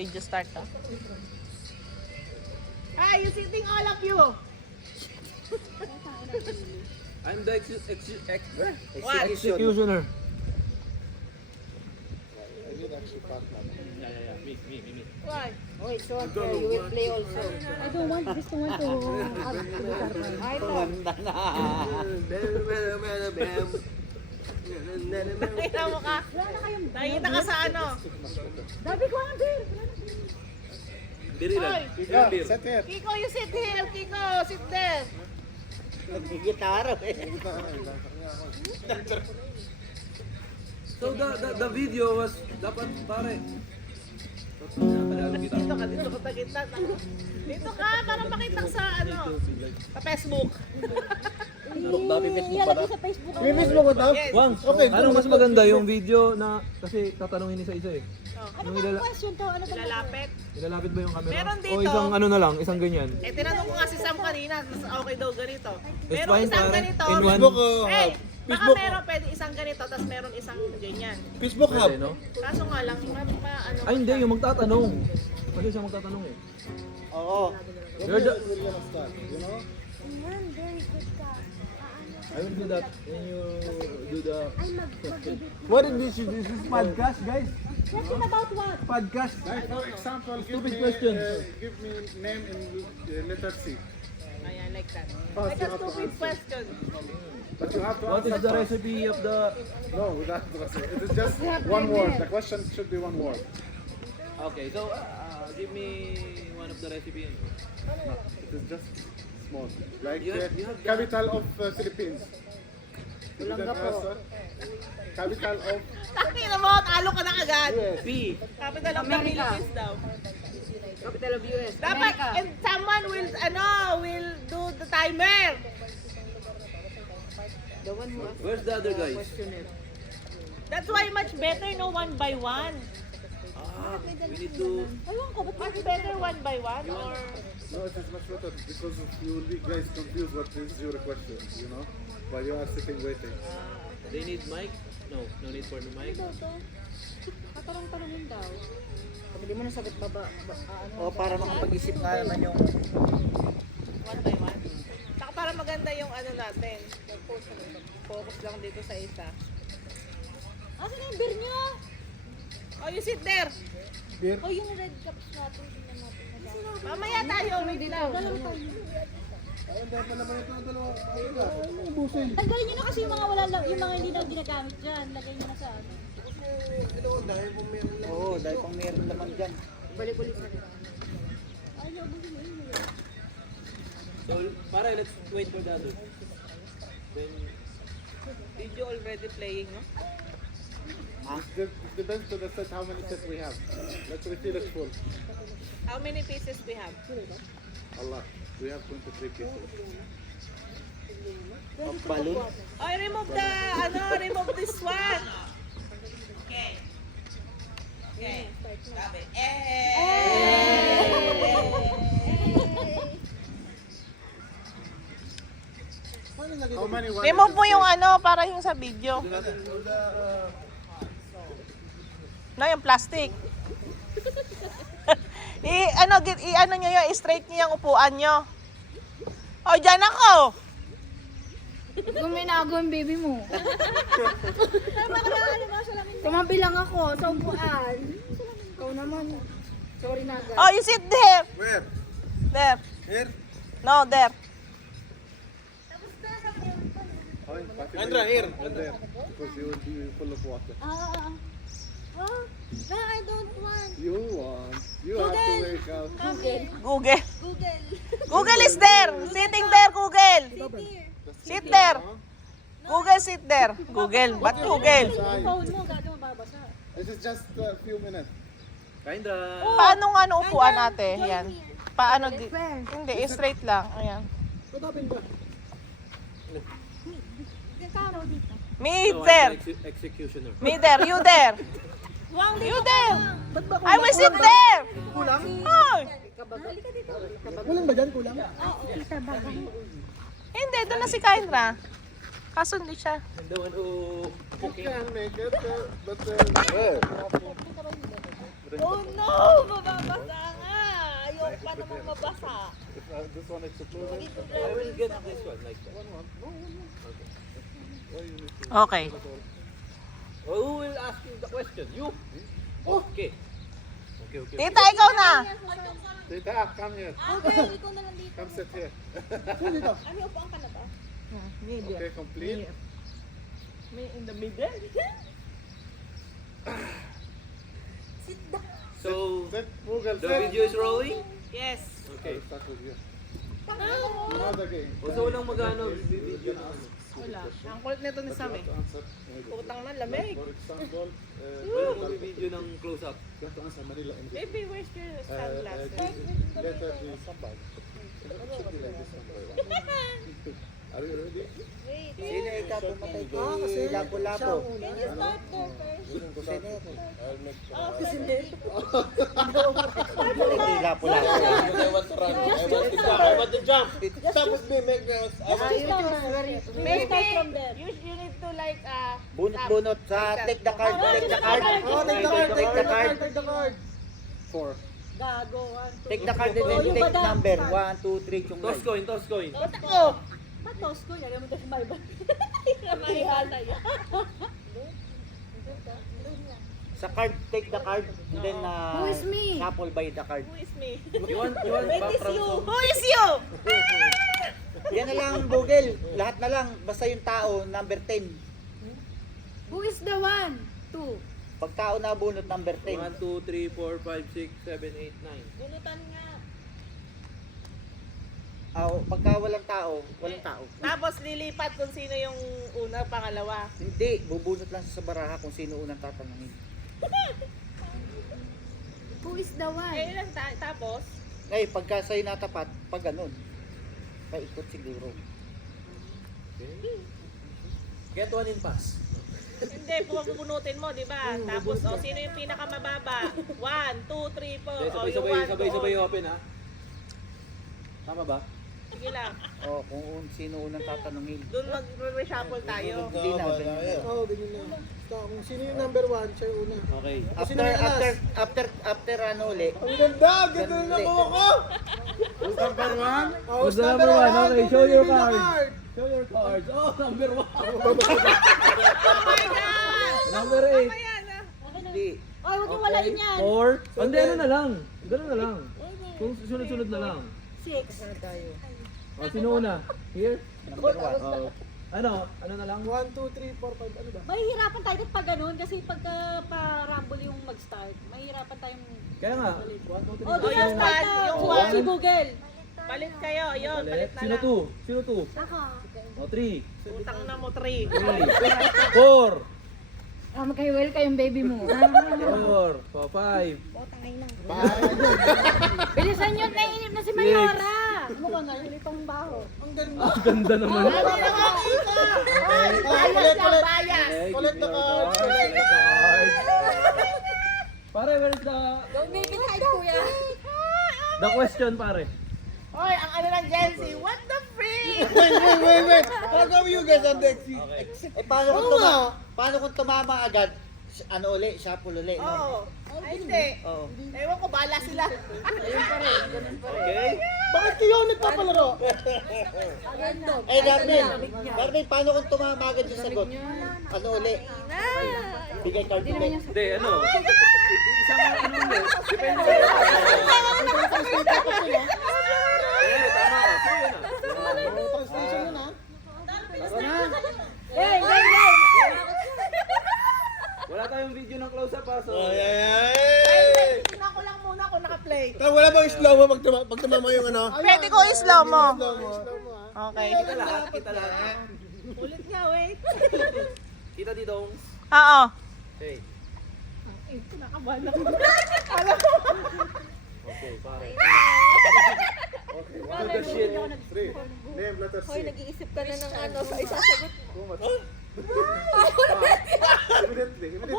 Video start na. Hey, you sitting all of you. I'm the ex ex ex What? executioner. Why? Oh, it's short. Uh, you will play also. I don't want this one to I know. Nakita mo ka? Wala na kayong Nakita ka sa ano? Dabi ko ang beer. Beer. Kiko, you sit here. Kiko, sit there. Gitara eh. So the, the the video was dapat pare. Dito ka, dito ka sa gitna. Dito ka, para makita sa ano, sa Facebook. Ilalagay sa Facebook. ang- Facebook ko daw? Wang, anong mas maganda yung video na kasi tatanungin isa-isa eh. Ano Yung ba ilala- question to? Ano ba? Lalapit. Ilalapit ba yung camera? Meron O dito. isang ano na lang, isang ganyan. Eh, tinanong ko nga si Sam kanina, tas okay daw ganito. It's Meron fine, isang pare. ganito. In one. Facebook ko, Eh, baka Facebook. meron pwede isang ganito, tapos meron isang ganyan. Facebook Hub. Pwede, no? Kaso nga lang, ma, ma, ano, Ay hindi, yung magtatanong. Kasi siya magtatanong eh. Oo. You're the- you know? Ayan, very good ka. I will do that when you do the Ay, mag mag What is this? This is podcast, guys. Question about what? Podcast. Like for example, give Stupid me, questions. uh, give me name in uh, letter C. ayan, like that. Oh, Like a stupid question. But you have to What is the first. recipe of the No, without the recipe. It is just one word. The question should be one word. Okay, so uh, give me one of the recipe. No, it is just small. Like uh, capital of uh, Philippines. Didn't answer. Capital of Takina mo, talo ka na agad. P. Capital of the Philippines daw. Capital of US. Dapat, and someone will, ano, will do the timer. The one who Where's the other guys? That's why much better no one by one. Ah, we need to. Much better one by one or... no, it is much better because you will be guys confused what is your question, you know, while you are sitting waiting. They need mic? No, no need for the mic. Katarong-tarongin daw. Pabili mo na sagot baba. ba, ah, ano, O para makapag-isip nga naman yung One by one. Saka para maganda yung ano natin. Focus lang dito sa isa. Asan na yung beer niya? Oh, you sit there. O yung red cups natin. Tingnan natin. Mamaya tayo, wait lang. Ayun, dapat pa naman ito ng dalawa. Ayun na. Ubusin. Tanggalin niyo na kasi yung mga wala lang, yung mga hindi na ginagamit dyan. Lagay niyo na sa ano. Oo, dahil pang meron naman dyan. Balik ulit sa Ay, ubusin mo yun. So, para let's wait for the other. Then, Video already playing, no? It de- it depends to the set how many sets we have. Let's refill it full. How many pieces we have? Allah, we have 23 pieces. Balloon. Oh, remove the, ano, remove this one. Okay. Okay. How many one? Remove mo yung ano, para yung sa video. No, yung plastic. I, ano, gi- i, ano nyo yun, straight nyo yung upuan nyo. Oh, dyan ako. Guminago yung baby mo. Tumabi lang ako sa upuan. Ikaw naman. Sorry na agad. Oh, you sit there. Where? There. Here? No, there. Andra, here. There, because you will be full of water. Ah, ah, ah. Ah, no, I don't want. You want. You have to wake up. Google. Google. Google. Google is there. Sitting there, Google. Sit there. Google, sit there. Google. Ba't Google? Yung phone mo, gago mababasa. This is just a few minutes. Kindra. Paano nga ano upuan natin? Yan. Paano? Di, hindi, straight lang. Ayan. Karo dito. Me No, I'm there. the exe- executioner. Me there. You there. You there. I will sit there. Kulang? Ay. Kulang ba dyan? Kulang? Hindi, doon na si Kyra. Kaso hindi siya. It, Oh no! Baba pa namang mabasa. If uh, this one explodes, I will get this one like that. Okay. Who will ask you the question? You? Okay. Okay, okay. Tita, ikaw na. Tita, come here. Okay, ikaw na lang dito. Come sit here. Ano, upuan ka na ba? Okay, complete. in the middle. So, Sit, Google, the sit. video is rolling? Yes. Okay. I'll start with you. Another game. O, so walang magano video na. Wala. Ang kulit nito ni Sam eh. Utang na lamig. For example, uh, Walang video ng close-up. have to answer Manila in Baby, where's your Uh, uh, sunglasses? the- letter B, somebody. It should be like this one. Are you ready? Sino ikaw pumatay ko? Lapu-lapu. Can you start there first? Hindi lapu-lapu. Maybe, you, you need to like, uh, Bunot-bunot sa take the card, take the card. Oh, take the card, take the card. Four. Take the card and then take number. One, two, three, yung Toss coin, toss coin. Patos ko, yari mo tayo may Mahihala yan. Sa card, take the card and then uh, Who is me? shuffle by the card. who is me? You want, you want background song? Who is you? Yan na lang, Google. Lahat na lang. Basta yung tao, number 10. Who is the one? Two. Pag tao na bunot, number 10. 1, 2, 3, 4, 5, 6, 7, 8, 9. Bunutan nga. Oh, pagka walang tao, walang tao. Tapos lilipat kung sino yung una, pangalawa. Hindi, bubunot lang siya sa baraha kung sino unang tatanungin. Who is the one? Eh, ilan ta- tapos? Ngayon, pagka sa'yo natapat, pag ganun, paikot siguro. Get one in pass. Hindi, pupunutin mo, di ba? Tapos, oh, sino yung pinakamababa? One, two, three, four. Okay, Oh, sabay, yung sabay, one sabay, doon. sabay open ha. Tama ba? Sige lang. O, kung un- sino unang tatanungin. Doon mag-reshuffle tayo. Hindi na, ganyan na. Oo, ganyan na. Basta kung sino yung number one, siya yung una. Okay. After, yung last? after, after, after ano uli, Ang ganda! Ganda na nakuha ko! Who's number one? Oh, Who's number one? Okay, show your card. Show your cards. Oh, number 1. number 8. Ayan, ah. hindi. Ay, huwag yung walain yan. 4. Hindi, ano na lang. Ganun na lang. Kung sunod-sunod na lang. Six. O, sino una? Here? Number one. Oh. ano? Ano na lang? 1, 2, 3, 4, 5, ano ba? Mahihirapan tayo pag ganun kasi pagka pa-rumble yung mag-start, mahihirapan tayong... Kaya nga. 1, 2, 3. Oh, doon Oh, na yung start na. yung one. si Google. Palit kayo, yun, palit na Sino lang. 2? Sino 2? Ako. O, 3. Utang na mo, three. 4. Ah, magkahiwalay kayong baby mo. 4. 5. Bilisan yun, naiinip na si Mayora. Ka na, yung itong baho. Ang ganda! Ang ganda naman. Bayas yan, bayas. Collect the cards! Pare, where's the Make it high, kuya. the question, pare? Hoy, ang ano ng Gen Z, what the freak? Wait, wait, wait, wait! How come you guys are next? Eh, paano kung, tuma- paano kung tumama agad? Ano uli? Shuffle uli? Oo. Ay, hindi. Oo. Ewan ko, bala sila. Okay. Bakit kayo nagpapalaro? Eh, Darmin, Darmin, paano kung tumama agad yung sagot? Ano uli? Bigay card ulit. Hindi, ano? Isang ano ulit. Depende. Eh, tama ka. Sige na. Translation yun ha? Hey, hey, hey. Wala tayong video ng close-up ha, so... Tingnan ko lang muna kung naka-play. Pero wala bang slow mo pag, tuma- pag tumama yung ano? Pwede ko i-slow mo. Slow mo. Mo? Okay. Kita lahat, kita lahat. Ulit nga, wait. Kita dito. Oo. Okay. Kinakabahan ako. Okay, pare. Okay, one, two, shit. three. Name letter C. Nag-iisip ka na ng ano sa isasagot. Much. Immediately, immediately.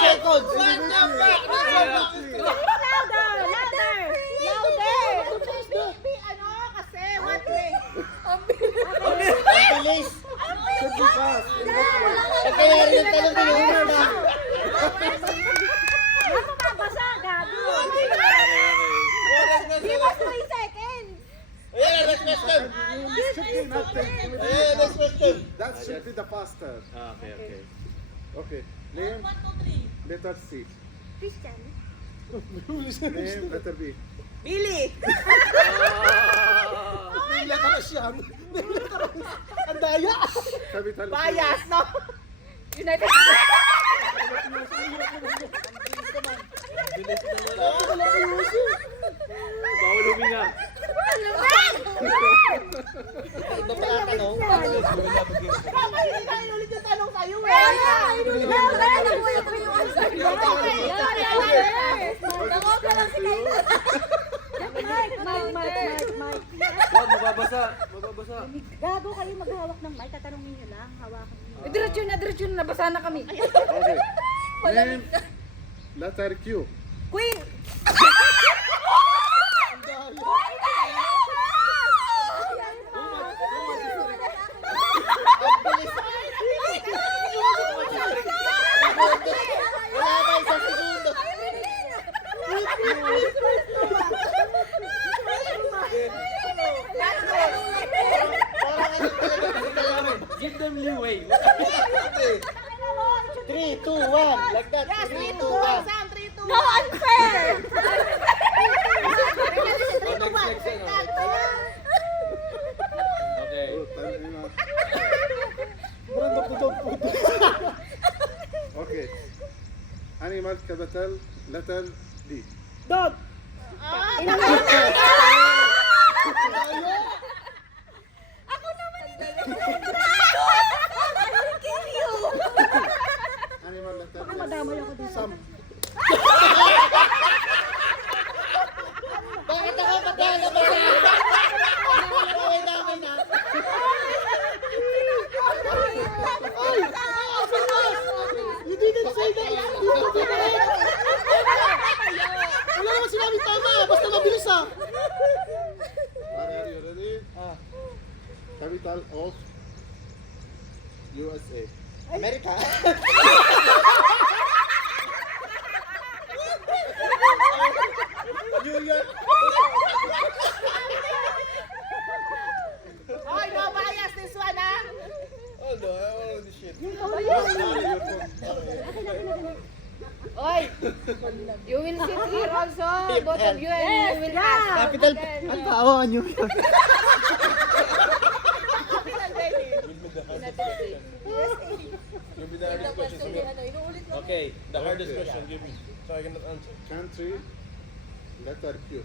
seconds! Louder! Louder! Louder! Baby, ano kasi, what way? Ang bilis! Should be fast. Eh, kaya rin yung tanong ko yung una na. Ano mababasa? Gago! Okay, okay. not take. Eh, next question. That should be the faster. Ah, okay, okay. Okay. Name. Letter C. Christian. Name letter B. Billy! Capital. Bias, no? United Bawal huminga. Iba pa ang tanong. Tama, hindi ka inulit yung tanong sa'yo eh. Nakopya lang si Kayla. Mike, Mike, Mike, Mike. Wag, mababasa. Mababasa. Gago kayo maghawak ng mic, tatanungin nyo lang, hawakan nyo. Eh, diretso na, diretso na. Nabasa na kami. Okay. Letter Q. Queen! Wala pa isang segundo. Parang ano talaga kasi them leeway. 3, 2, 1. Like that. 3, 2, 1. Sam, 3, 2, No, unfair! Oh. Okay. Oh, time na. Okay. Animal capital letter D. Animal Madamay ako dito. Sam. Bakit ako magkala ba sa Nakakaway namin ha? You didn't say that. You didn't say that. Wala naman sinabi tama. Basta mabilis ah. Are you ready? Capital of USA. Amerika. New York. Oy, no bias this one, ah. Oh no, I want this shit. Oy! You will sit here also. Both of you and you will ask. Capital. Ang tawa ka New York. Okay, the hardest question, give me. So I cannot answer. Country letter Q.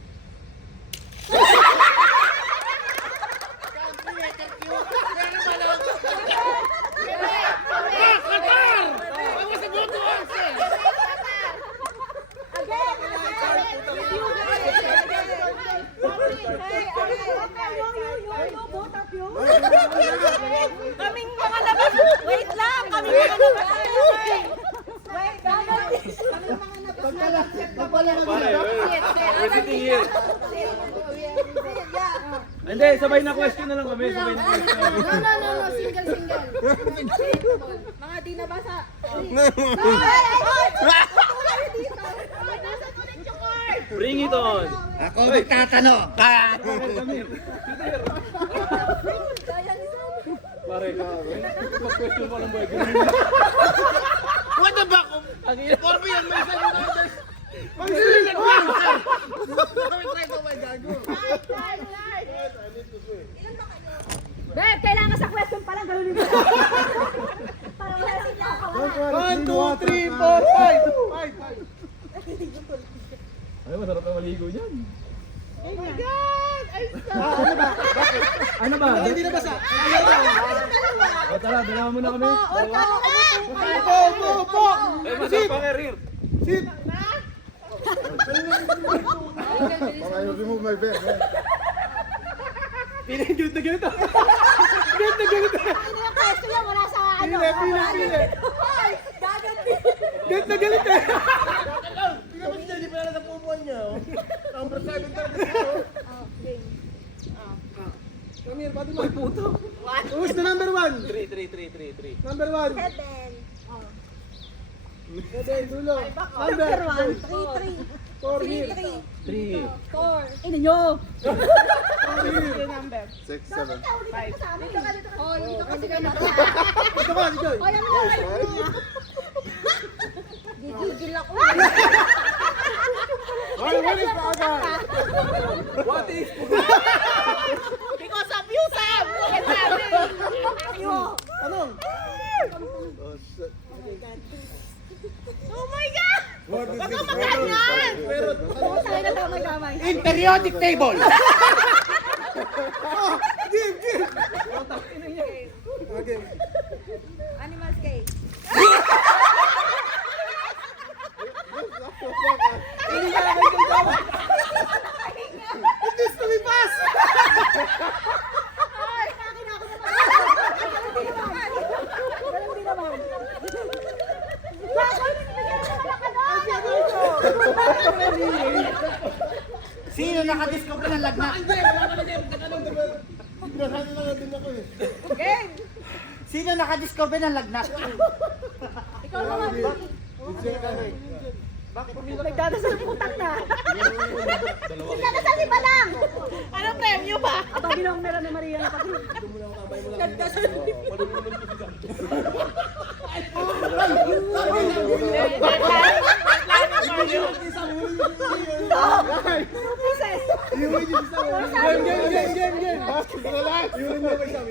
Kaming mga labas. Wait lang, kaming mga labas. Wait, Pare, we're, we're sitting here. Hindi, sabay na question na lang kami. Sabay na question. No, no, no, no, single, single. Mga di nabasa. Bring it on. Ako magtatanong. Ah! Pare, mag-question mo lang ba? What the fuck? For me, ang may sayo na others. Beb, kailangan sa question pa lang, galunin mo. Para wala si One, two, three, four, five. Five, five. Ay, masarap na maligo dyan. Oh my God! I'm so... Ano ba? Hindi na basa. O tara, dalawa mo na kami. Dalawa. Upo, upo, upo. Eh, masarap pa kay Rir. Sit. Baka I will remove my bed. eh. Pili, galit na galit ah. Hindi yung question yan, wala sa ano. Pili, pili, pili. Hoy, gaganti. Galit na galit eh. Tingnan mo siya, di pa alam sa pupuan niya. oh. Number 7 talaga siya. oh. Come here, pati mo. puto. Who's the number one? 3, 3, 3, 3, 3. Number one. Seven. Hindi, dulo. Number. Three, three. Four here. Three. Four. Ino nyo. Six, seven. Five. Dito ka, dito ka. Oh, dito kasi ka. Ito si Joy? Ay, ano kayo? Gigigil ako. What is Because of you, Sam! Anong? Oh, shit. Oh my God! What is this? ganyan! Tayo na damay-damay. In periodic table. Okay. Animal cake. This to be pass! Ay, akin ako naman. Ganun din naman. Bakit? Bigyan mo naman ako doon. Sino nakadiscover ng lagnat? Binahan na lang din ako eh. Sino nakadiscover ng lagnat? Ikaw naman. Nagdadasal ng utang na. Nagdadasal si Balang. Anong premyo ba? Aba, ginawang meron ni Maria na pati. Pieces. Iuwi niyo sa Game, game, game, game, game. Relax. Iuwi niyo pa siya, iuwi niyo.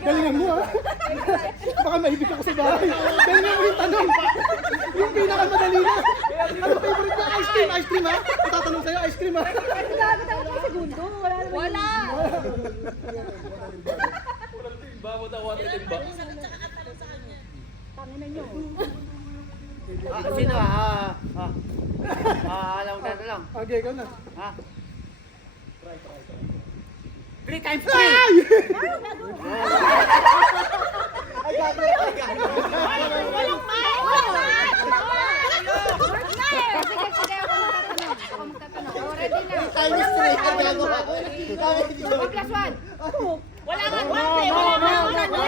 Galingan mo ah. Baka maibig ako sa bahay. Galingan mo yung tanong. Yung pinakamadali na. Ano favorite mo? Ice cream, ice cream ha? Tatanong sa'yo, ice cream ha? Grabe tayo ng segundo. Wala naman. Wala. Timba mo daw, what timba? Tangin na nyo. Ah, sino ah? Ah, ah. Ah, alam ko na lang. Okay, ikaw na. Ha? Three times three! Oh, na. Times gagawa ko. One plus one. Wala nga mate!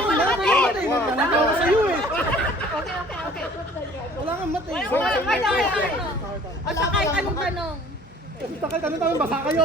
Wala nga ako sa'yo eh. Okay, okay, okay. Wala kang mati. Wala, wala, wala. Anong tanong. Basta kahit anong tanong, basa kayo.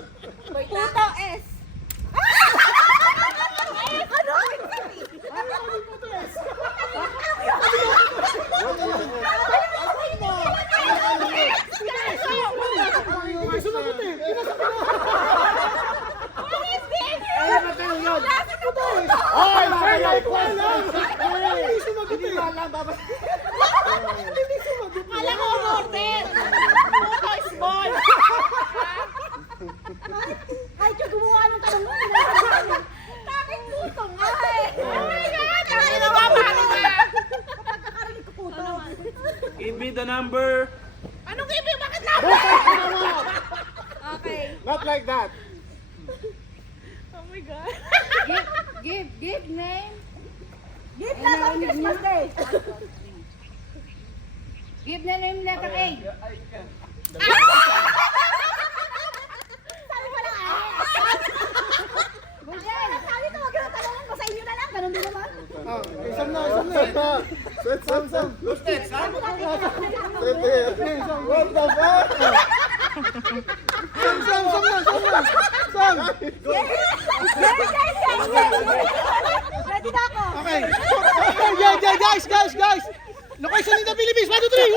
Give me the number. Anong ibig? Bakit na? Okay. Not like that. Oh my God! Give, give, give name. Give na on Christmas Day. Give the name letter A. Sabi mo lang ah. Gulden. Sabi ko, wag na tanongin ko sa inyo na lang. Ganun din Ah, isang na, isang na. Set, set, set. Lusted, ha? Set, set. What the fuck? Sam, Sam, Sam na, Sam na. Sam. Yes, yes, yes, yes. Ready na ako. Okay. Okay, guys, guys, guys, guys. Location in the Philippines. One, two, three.